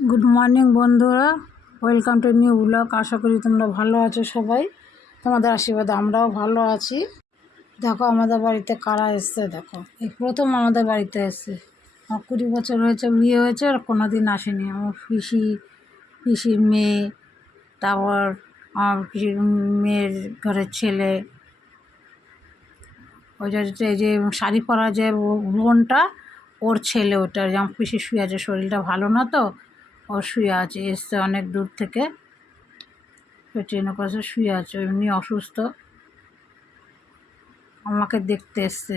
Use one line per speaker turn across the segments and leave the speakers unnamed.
Good morning বন্ধুরা। Welcome to new blog আশা করি তোমরা ভালো আছো সবাই। তোমাদের আশীর্বাদে আমরাও ভালো আছি। দেখো, আমাদের বাড়িতে কারা এসছে, দেখো। এই প্রথম আমাদের বাড়িতে এসছে। আমার কুড়ি বছর হয়েছে, বিয়ে হয়েছে, আর কোনো দিন আসেনি। আমার পিসি, পিসির মেয়ে, তারপর আমার পিসির মেয়ের ঘরের ছেলে। ওই যে যে শাড়ি পরা যে বোনটা, ওর ছেলে ওটা। যেমন পিসি শুয়ে আছে, শরীরটা ভালো না তো ও শুয়ে আছে এসছে অনেক দূর থেকে। ট্রেনে করে শুয়ে আছে এমনি অসুস্থ। আমাকে দেখতে এসছে।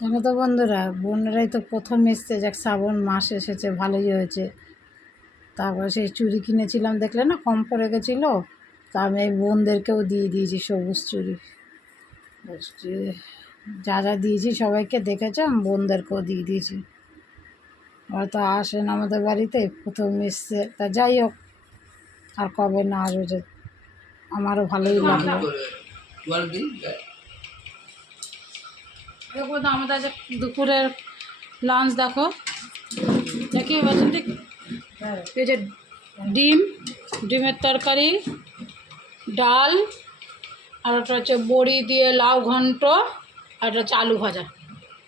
জানো তো বন্ধুরা বোনেরাই তো প্রথম এসছে যাক শ্রাবণ মাস এসেছে ভালোই হয়েছে। তারপরে সেই চুড়ি কিনেছিলাম দেখলে না কম পড়ে গেছিল। তা আমি এই বোনদেরকেও দিয়ে দিয়েছি সবুজ বলছি, যা যা দিয়েছি সবাইকে দেখেছে বোনদেরকেও দিয়ে দিয়েছি। হয়তো আসেন আমাদের বাড়িতে প্রথম এসছে। তা যাই হোক আর কবে না আসবে যে আমারও ভালোই লাগল। দেখো তো আমাদের আজ দুপুরের লাঞ্চ দেখো। দেখি বলছেন ঠিক। এই যে ডিম ডিমের তরকারি ডাল আর ওটা হচ্ছে বড়ি দিয়ে লাউ ঘন্ট আর ওটা হচ্ছে আলু ভাজা।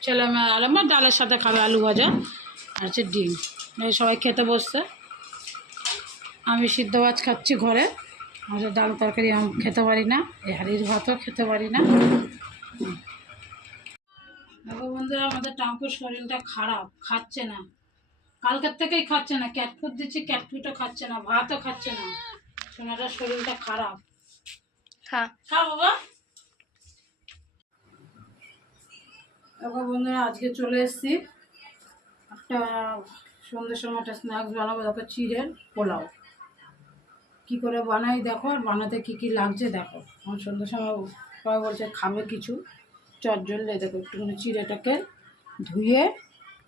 ছেলে মেয়ে আলু আমার ডালের সাথে খাবে আলু ভাজা। আর হচ্ছে ডিম। এই সবাই খেতে বসছে। আমি সিদ্ধ মাছ খাচ্ছি ঘরে। আমাদের ডাল তরকারি আমি খেতে পারি না। এই হাড়ির ভাতও খেতে পারি না। দেখো বন্ধুরা আমাদের টাঙ্কুর শরীরটা খারাপ খাচ্ছে না। কালকের থেকেই খাচ্ছে না। ক্যাটফুট দিচ্ছি ক্যাটফুটও খাচ্ছে না ভাতও খাচ্ছে না। সোনাটার শরীরটা খারাপ।
খা।
খা বাবা। দেখো বন্ধুরা আজকে চলে এসেছি। একটা সন্ধ্যের সময় একটা স্ন্যাক্স বানাবো, দেখো চিড়ের পোলাও। কি করে বানাই দেখো, আর বানাতে কি কি লাগছে দেখো। আমার সন্ধ্যের সময় সবাই বলছে, খাবে কিছু? চটজল দেখো একটুখানি চিড়েটাকে ধুয়ে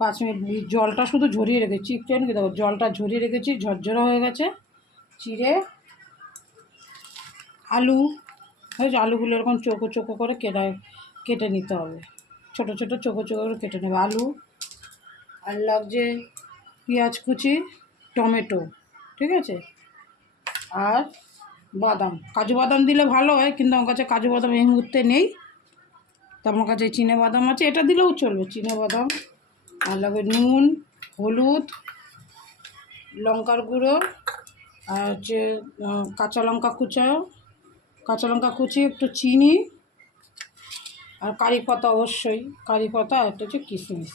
পাঁচ মিনিট জলটা শুধু ঝরিয়ে রেখেছি চিকেন দেখো, জলটা ঝরিয়ে রেখেছি, ঝরঝরে হয়ে গেছে। চিড়ে, আলু হয়েছে আলুগুলো এরকম চোখো চোখো করে কেটে কেটে নিতে হবে। ছোট ছোট চোখো চোখো করে কেটে নেবে। আলু আর লাগছে পেঁয়াজ কুচি, টমেটো, ঠিক আছে? আর বাদাম। কাজু বাদাম দিলে ভালো হয়, কিন্তু আমার কাছে কাজু বাদাম এই মুহূর্তে নেই। তো আমার কাছে চিনে বাদাম আছে, এটা দিলেও চলবে, চিনে বাদাম, আর লাগবে নুন, হলুদ, লঙ্কার গুঁড়ো, আর হচ্ছে কাঁচা লঙ্কা কুচাও কাঁচা লঙ্কা কুচি, একটু চিনি, আর কারি পাতা অবশ্যই। কারি পাতা আর একটা হচ্ছে কিশমিশ।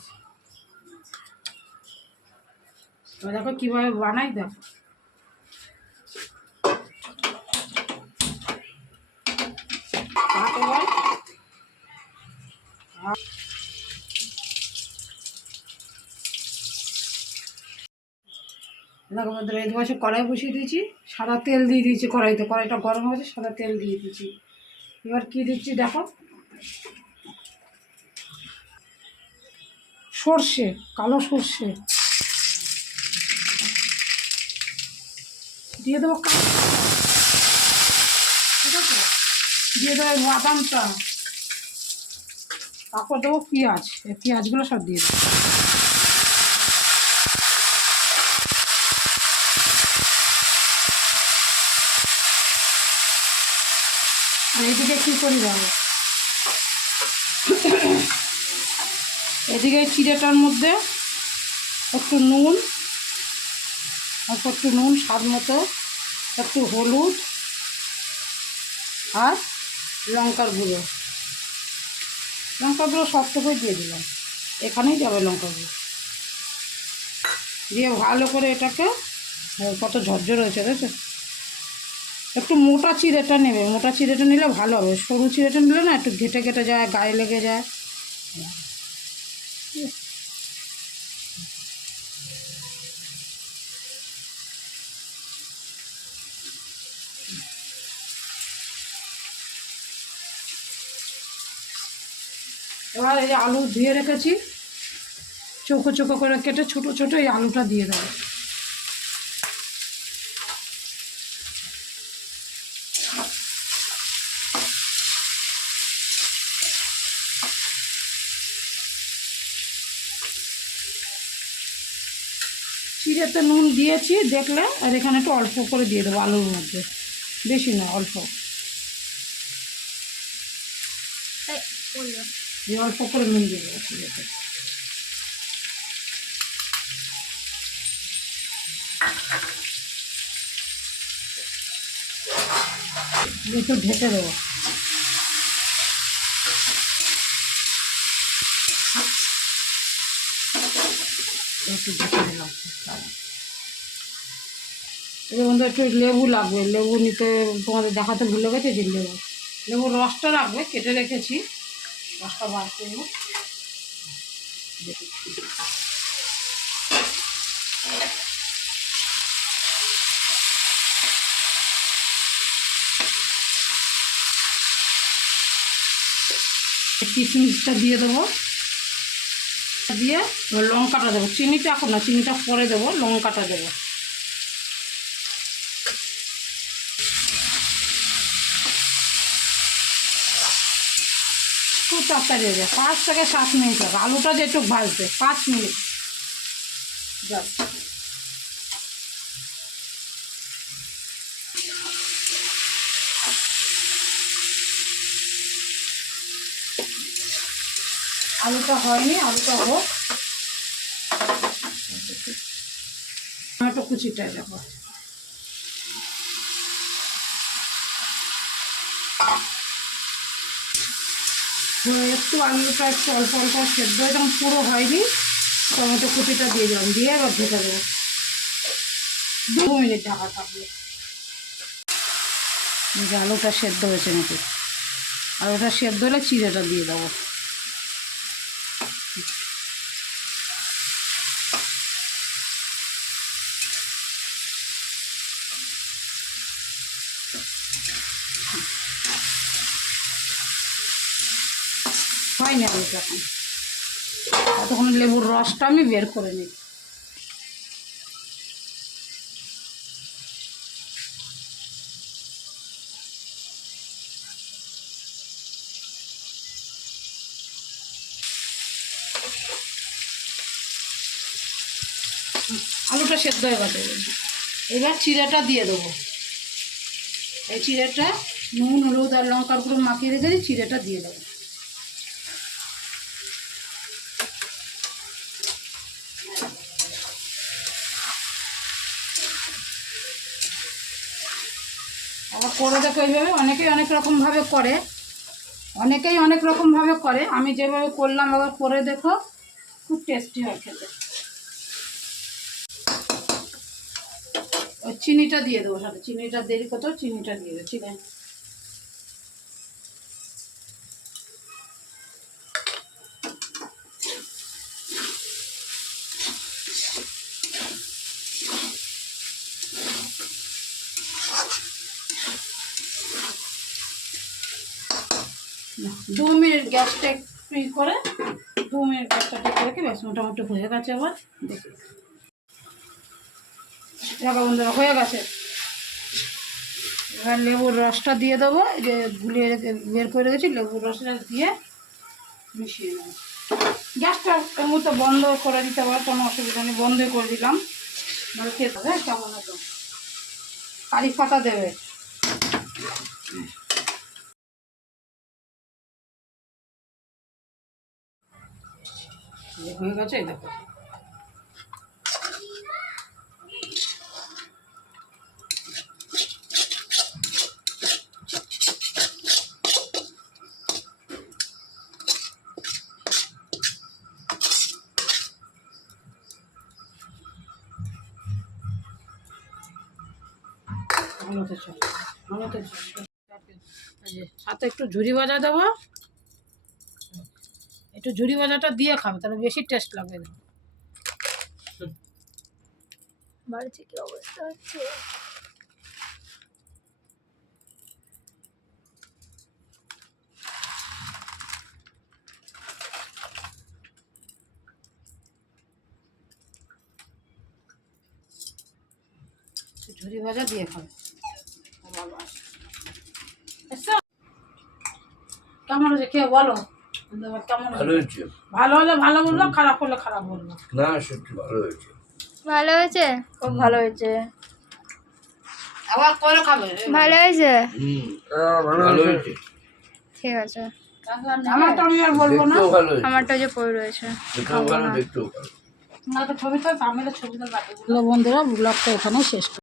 এবার দেখো কীভাবে বানাই, দেখো। দেখো বন্ধুরা, এই পাশে কড়াই বসিয়ে দিয়েছি, সাদা তেল দিয়ে দিয়েছি কড়াইতে। কড়াইটা গরম হয়েছে, সাদা তেল দিয়ে দিয়েছি। এবার কি দিচ্ছি, দেখো। সর্ষে, কালো সর্ষে। দিয়ে দেবো ঠিক আছে? দিয়ে দেবো বাদামটা। তারপর দেবো পেঁয়াজ। এই পেঁয়াজগুলো সব দিয়ে দেবো। এদিকে কী করি যাব এদিকে চিড়েটার মধ্যে একটু নুন, অল্প একটু নুন, স্বাদ মতো একটু হলুদ আর লঙ্কার গুঁড়ো। লঙ্কার গুঁড়ো শক্ত করে দিয়ে দিলাম। এখানেই যাবে লঙ্কা গুঁড়ো দিয়ে ভালো করে এটাকে কত ঝরঝর হয়েছে দেখছ? একটু মোটা চিড়েটা নেবে। মোটা চিড়েটা নিলে ভালো হবে। সরু চিড়েটা নিলে না একটু ঘেটে ঘেটে যায়, গায়ে লেগে যায়। এবার এই আলু ধুয়ে রেখেছি। চোখো চোখো করে কেটে ছোটো ছোটো এই আলুটা দিয়ে দেবো। চিড়েতে নুন দিয়েছি দেখলে, আর এখানে একটু অল্প করে দিয়ে দেবো আলুর মধ্যে। বেশি না, অল্প।
এই
অল্প করে নুন দিয়ে চিড়েতে একটু ঢেকে দেবো। একটু ঢেকে মধ্যে একটু লেবু লাগবে, লেবু নিতে তোমাদের দেখাতে ভুলে গেছে, যে লেবু লেবুর রসটা লাগবে, কেটে রেখেছি। রসটা বার করব। কিশমিশটা দিয়ে দেবো। দিয়ে লঙ্কাটা দেবো। চিনিটা এখন না, চিনিটা পরে দেবো, লঙ্কাটা দেবো। খুব তাড়াতাড়ি হয়ে যায়। পাঁচ থেকে সাত মিনিট লাগে। আলুটা যে একটু ভাজবে, পাঁচ মিনিট। আলুটা হয়নি, আলুটা হোক। টমেটো কুচিটা দেখো একটু আলুটা একটু অল্প অল্প সেদ্ধ, একদম পুরো হয়নি। টমেটো কুচিটা দিয়ে দিলাম, দিয়ে এবার ঢেকে দেবো। দু মিনিট ঢাকা থাকবে। আলুটা সেদ্ধ হয়েছে নাকি? আলুটা সেদ্ধ হলে চিড়েটা দিয়ে দেবো। হয়নি এখন ততক্ষণ লেবুর রসটা আমি বের করে নিই। আলুটা সেদ্ধ হয়ে গেছে। এবার চিড়েটা দিয়ে দেবো। এই চিড়েটা নুন, হলুদ আর লঙ্কার গুঁড়ো মাখিয়ে রেখেছি চিড়েটা দিয়ে দেবো। আবার করে দেখো এইভাবে অনেকেই অনেক রকমভাবে করে। অনেকেই অনেক রকমভাবে করে। আমি যেভাবে করলাম, আবার করে দেখো। খুব টেস্টি হয় খেতে। চিনিটা দিয়ে দেবো সাথে। চিনিটা দেরি কত চিনিটা দিয়ে দেবো চিনি দু মিনিট গ্যাসটা ফ্রি করে, দু মিনিট গ্যাসটা ঠিক রেখে ব্যাস মোটামুটি হয়ে গেছে আবার। দেখি বন্ধুরা হয়ে গেছে। এবার লেবুর রসটা দিয়ে দেবো যে গুলিয়ে বের করে রেখেছি, লেবুর রসটা দিয়ে মিশিয়ে নেব। গ্যাসটা এই মুহূর্তে বন্ধ করে দিতে পারো কোনো অসুবিধা নেই বন্ধ করে দিলাম। মানে খেতে হবে কেমন হতো কারি পাতা দেবে। এই হয়ে গেছে দেখো। যে সাথে একটু ঝুরি বাজা দেবো। একটু ঝুড়ি ভাজাটা দিয়ে খাবে তাহলে বেশি টেস্ট লাগবে না।
বাড়িতে কি অবস্থা হচ্ছে।
ঝুরি ভাজা দিয়ে খাবে। কেমন হয়েছে খেয়ে বলো। কেমন
ভালো
হয়েছে
হয়েছে?
ভালো হলে ভালো বলব খারাপ হলে খারাপ
না সত্যি ভালো হয়েছে।
ভালো হয়েছে?
খুব ভালো হয়েছে।
আবার করে খাবে
ভালো। হয়েছে?
ভালো হয়েছে।
ঠিক আছে।
আমার তো আমি আর বলব না।
আমারটা যে পড়ে রয়েছে
দেখতেও ভালো
না। তো ছবি তো আমি ছবি তো বন্ধুরা ব্লগটা এখানেই শেষ।